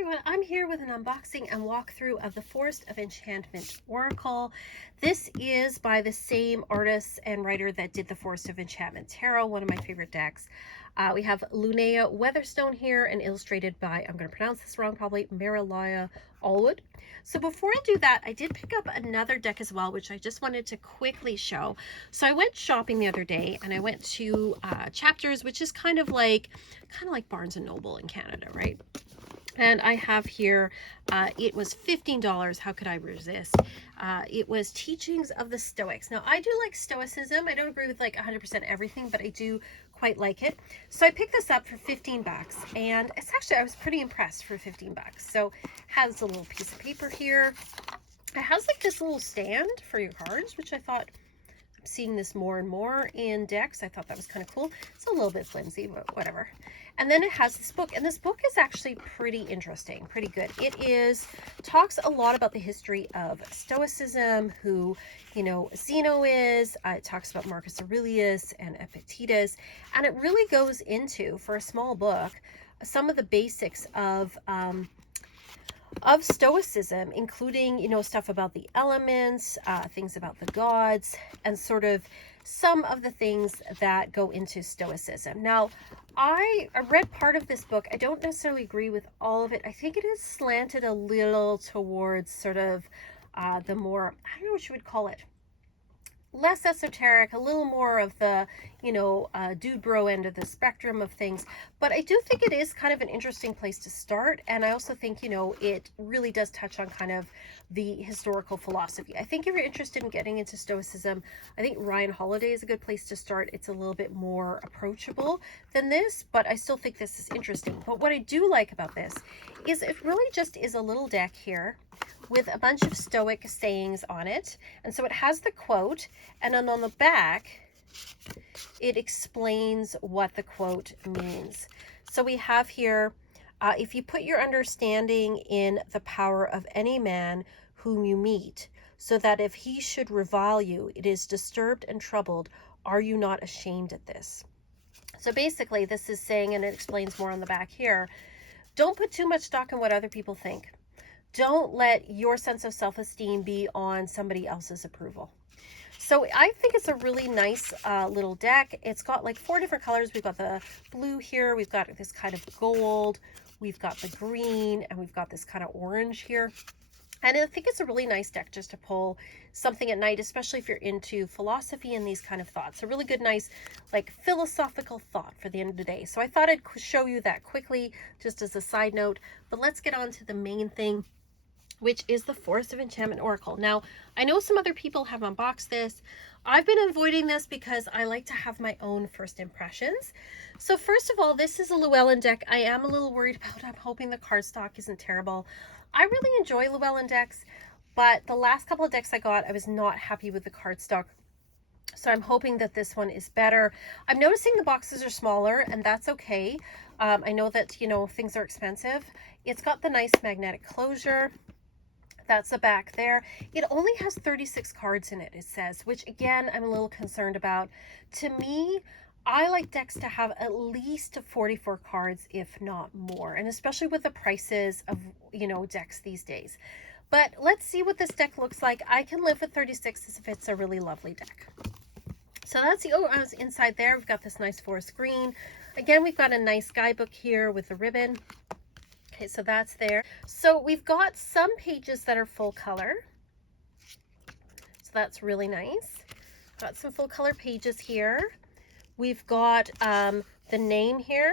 everyone, I'm here with an unboxing and walkthrough of the Forest of Enchantment Oracle. This is by the same artist and writer that did the Forest of Enchantment Tarot, one of my favorite decks. We have Linnea Weatherstone here and illustrated by, I'm going to pronounce this wrong probably, Marilaya Allwood. So before I do that, I did pick up another deck as well, which I just wanted to quickly show. So I went shopping the other day and I went to Chapters, which is kind of like Barnes and Noble in Canada, right? And I have here, it was $15. How could I resist? It was Teachings of the Stoics. Now, I do like Stoicism. I don't agree with like 100% everything, but I do quite like it. So I picked this up for 15 bucks, and it's actually, I was pretty impressed for 15 bucks. So it has a little piece of paper here. It has like this little stand for your cards, which I thought, I'm seeing this more and more in decks. I thought that was kind of cool. It's a little bit flimsy, but whatever. And then it has this book, and this book is actually pretty interesting, pretty good. It talks a lot about the history of Stoicism, who, you know, Zeno is. It talks about Marcus Aurelius and Epictetus, and it really goes into, for a small book, some of the basics of Stoicism, including, you know, stuff about the elements, things about the gods, and sort of some of the things that go into Stoicism. Now, I read part of this book. I don't necessarily agree with all of it. I think it is slanted a little towards sort of the more, I don't know what you would call it, less esoteric, a little more of the, you know, dude bro end of the spectrum of things. But I do think it is kind of an interesting place to start. And I also think, you know, it really does touch on kind of the historical philosophy. I think if you're interested in getting into Stoicism, I think Ryan Holiday is a good place to start. It's a little bit more approachable than this, but I still think this is interesting. But what I do like about this is it really just is a little deck here with a bunch of Stoic sayings on it. And so it has the quote, and then on the back, it explains what the quote means. So we have here, if you put your understanding in the power of any man whom you meet, so that if he should revile you, it is disturbed and troubled, are you not ashamed at this? So basically this is saying, and it explains more on the back here, don't put too much stock in what other people think. Don't let your sense of self-esteem be on somebody else's approval. So I think it's a really nice little deck. It's got like 4 different colors. We've got the blue here. We've got this kind of gold. We've got the green, and we've got this kind of orange here. And I think it's a really nice deck just to pull something at night, especially if you're into philosophy and these kind of thoughts. A really good, nice, like philosophical thought for the end of the day. So I thought I'd show you that quickly, just as a side note. But let's get on to the main thing, which is the Forest of Enchantment Oracle. Now, I know some other people have unboxed this. I've been avoiding this because I like to have my own first impressions. So first of all, this is a Llewellyn deck. I am a little worried about it. I'm hoping the cardstock isn't terrible. I really enjoy Llewellyn decks, but the last couple of decks I got, I was not happy with the cardstock. So I'm hoping that this one is better. I'm noticing the boxes are smaller, and that's okay. I know that, you know, things are expensive. It's got the nice magnetic closure. That's the back there. It only has 36 cards in it, it says, which again, I'm a little concerned about. To me, I like decks to have at least 44 cards, if not more, and especially with the prices of, you know, decks these days. But let's see what this deck looks like. I can live with 36 if it's a really lovely deck. So that's the, oh, I was inside there. We've got this nice forest green. Again, we've got a nice guidebook here with the ribbon. Okay, so that's there. So we've got some pages that are full color. So that's really nice. Got some full color pages here. We've got the name here.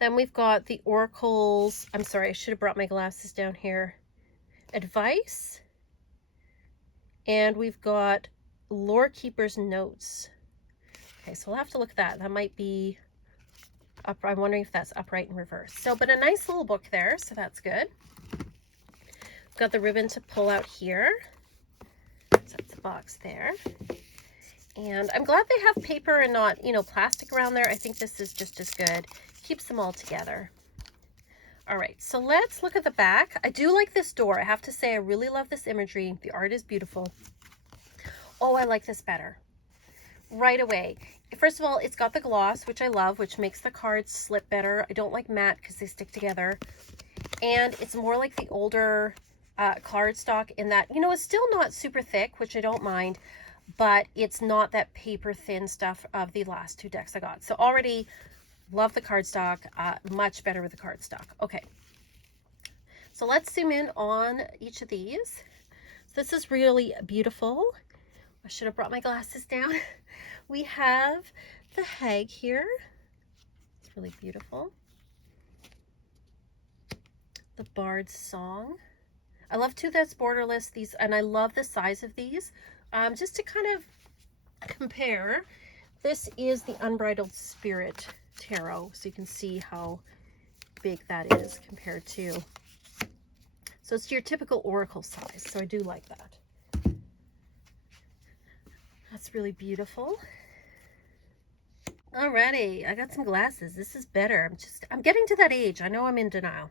Then we've got the oracles. I'm sorry, I should have brought my glasses down here. Advice. And we've got Lore Keeper's notes. Okay, so we'll have to look at that. That might be up. I'm wondering if that's upright and reverse. So, but a nice little book there, so that's good. Got the ribbon to pull out here. So that's the box there. And I'm glad they have paper and not, you know, plastic around there. I think this is just as good. Keeps them all together. All right, so let's look at the back. I do like this door. I have to say, I really love this imagery. The art is beautiful. Oh, I like this better. right away. First of all, it's got the gloss, which I love, which makes the cards slip better. I don't like matte because they stick together. And it's more like the older cardstock in that, you know, it's still not super thick, which I don't mind, but it's not that paper thin stuff of the last two decks I got. So already love the cardstock, much better with the cardstock. Okay, so let's zoom in on each of these. So this is really beautiful. I should have brought my glasses down. We have the hag here. It's really beautiful. The Bard's Song. I love too that's borderless, these, and I love the size of these. Just to kind of compare, this is the Unbridled Spirit Tarot, so you can see how big that is compared to, so it's your typical oracle size, so I do like that. That's really beautiful. Alrighty, I got some glasses. This is better. I'm getting to that age. I know I'm in denial.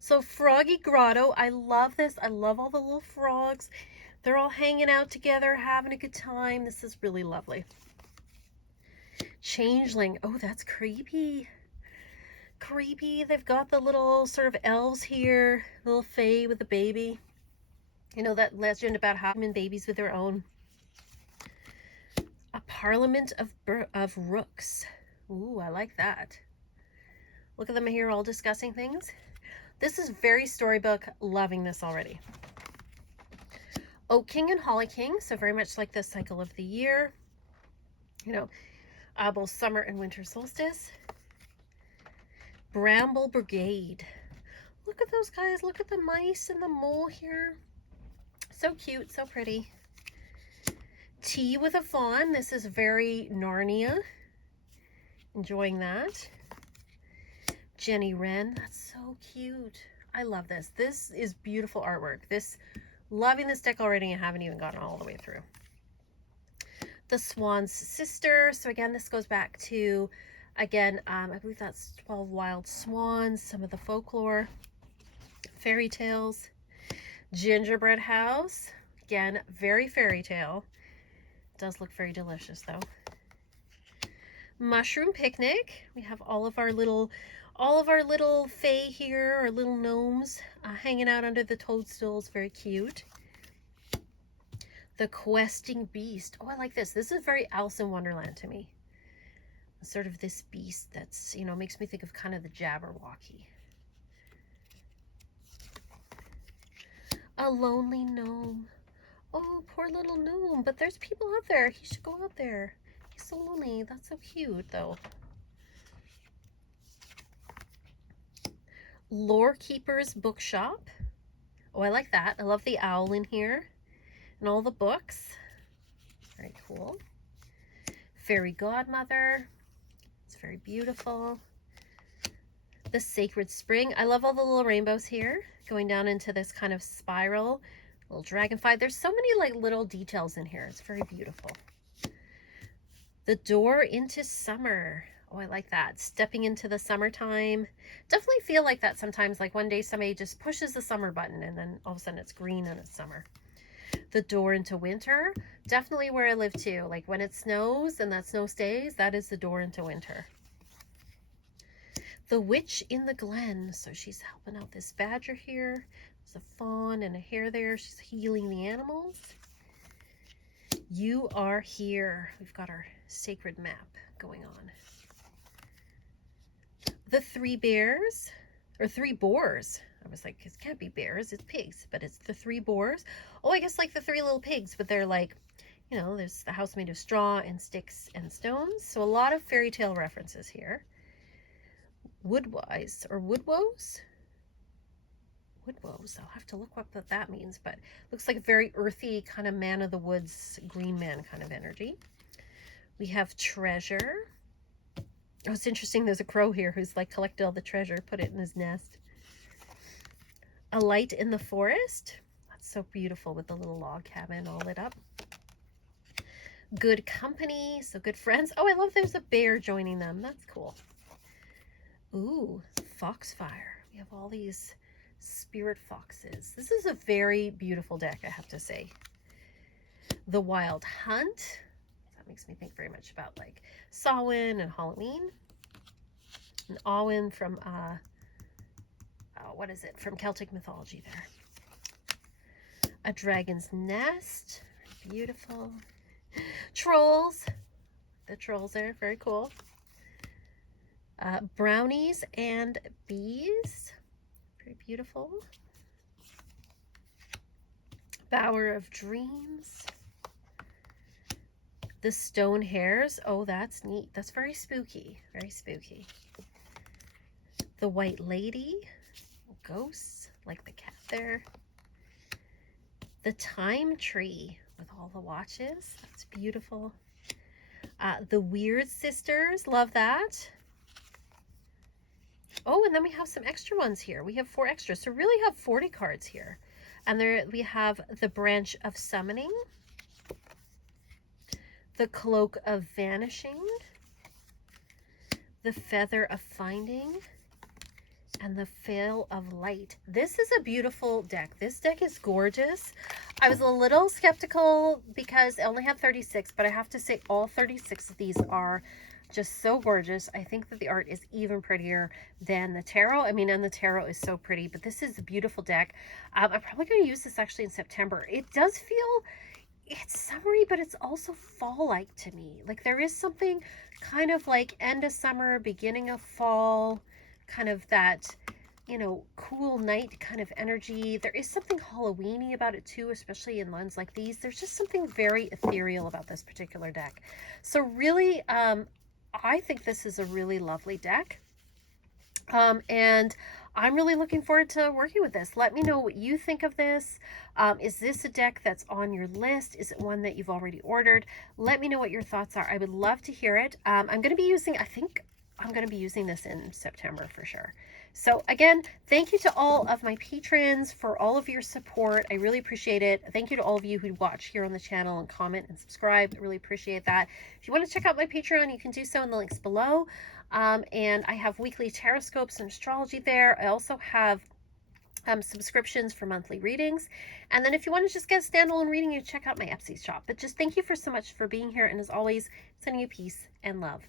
So Froggy Grotto, I love this. I love all the little frogs. They're all hanging out together, having a good time. This is really lovely. Changeling. Oh, that's creepy. Creepy. They've got the little sort of elves here. Little fae with a baby. You know that legend about how human babies with their own. A Parliament of Rooks. Ooh, I like that. Look at them here all discussing things. This is very storybook. Loving this already. Oak King and Holly King. So very much like the cycle of the year. You know, both summer and winter solstice. Bramble Brigade. Look at those guys. Look at the mice and the mole here. So cute. So pretty. Tea with a Fawn. This is very Narnia. Enjoying that. Jenny Wren. That's so cute. I love this. This is beautiful artwork. Loving this deck already. I haven't even gotten all the way through. The Swan's Sister. So again, this goes back to, again, I believe that's 12 Wild Swans, some of the folklore, fairy tales. Gingerbread House. Again, very fairy tale. Does look very delicious though. Mushroom Picnic. We have all of our little fae here, our little gnomes hanging out under the toadstools. Very cute. The Questing Beast. Oh, I like this. This is very Alice in Wonderland to me. Sort of this beast that's, you know, makes me think of kind of the Jabberwocky. A Lonely Gnome. Oh, poor little gnome. But there's people out there. He should go out there. He's so lonely. That's so cute, though. Lore Keeper's Bookshop. Oh, I like that. I love the owl in here and all the books. Very cool. Fairy Godmother. It's very beautiful. The Sacred Spring. I love all the little rainbows here going down into this kind of spiral. Little dragonfly. There's so many like little details in here. It's very beautiful. The Door into Summer. Oh, I like that. Stepping into the summertime. Definitely feel like that sometimes. Like one day somebody just pushes the summer button and then all of a sudden it's green and it's summer. The Door into Winter. Definitely where I live too. Like when it snows and that snow stays, that is the door into winter. The Witch in the Glen. So she's helping out this badger here. There's a fawn and a hare there. She's healing the animals. You Are Here. We've got our sacred map going on. The Three Bears, or Three Boars. I was like, it can't be bears, it's pigs, but it's the Three Boars. Oh, I guess like the three little pigs, but they're like, you know, there's the house made of straw and sticks and stones. So a lot of fairy tale references here. Woodwise, or Woodwoes? Woodwoes, I'll have to look what that means, but looks like a very earthy kind of man of the woods, green man kind of energy. We have Treasure. Oh, it's interesting. There's a crow here who's like collected all the treasure, put it in his nest. A Light in the Forest. That's so beautiful with the little log cabin all lit up. Good Company. So good friends. Oh, I love there's a bear joining them. That's cool. Ooh, Foxfire. We have all these spirit foxes. This is a very beautiful deck, I have to say. The Wild Hunt. makes me think very much about like Samhain and Halloween. And Awen from, what is it? From Celtic mythology there. A dragon's nest. Beautiful. Trolls. The trolls are very cool. Brownies and bees. Very beautiful. Bower of Dreams. The stone hares. Oh, that's neat. That's very spooky. Very spooky. The White Lady. Ghosts, like the cat there. The Time Tree with all the watches. That's beautiful. The Weird Sisters. Love that. Oh, and then we have some extra ones here. We have 4 extras. So really have 40 cards here. And there we have the Branch of Summoning. The Cloak of Vanishing. The Feather of Finding. And the Veil of Light. This is a beautiful deck. This deck is gorgeous. I was a little skeptical because I only have 36, but I have to say all 36 of these are just so gorgeous. I think that the art is even prettier than the tarot. I mean, and the tarot is so pretty, but this is a beautiful deck. I'm probably going to use this actually in September. It does feel, it's summery, but it's also fall-like to me. Like there is something kind of like end of summer, beginning of fall, kind of that, you know, cool night kind of energy. There is something Halloween-y about it too, especially in ones like these. There's just something very ethereal about this particular deck. So really, I think this is a really lovely deck. And I'm really looking forward to working with this. Let me know what you think of this. Is this a deck that's on your list? Is it one that you've already ordered? Let me know what your thoughts are. I would love to hear it. I'm going to be using, I think I'm going to be using this in September for sure. So again, thank you to all of my patrons for all of your support. I really appreciate it. Thank you to all of you who watch here on the channel and comment and subscribe. I really appreciate that. If you want to check out my Patreon, you can do so in the links below. And I have weekly tarot scopes and astrology there. I also have subscriptions for monthly readings. And then if you want to just get a standalone reading, you check out my Etsy shop. But just thank you for so much for being here. And as always, sending you peace and love.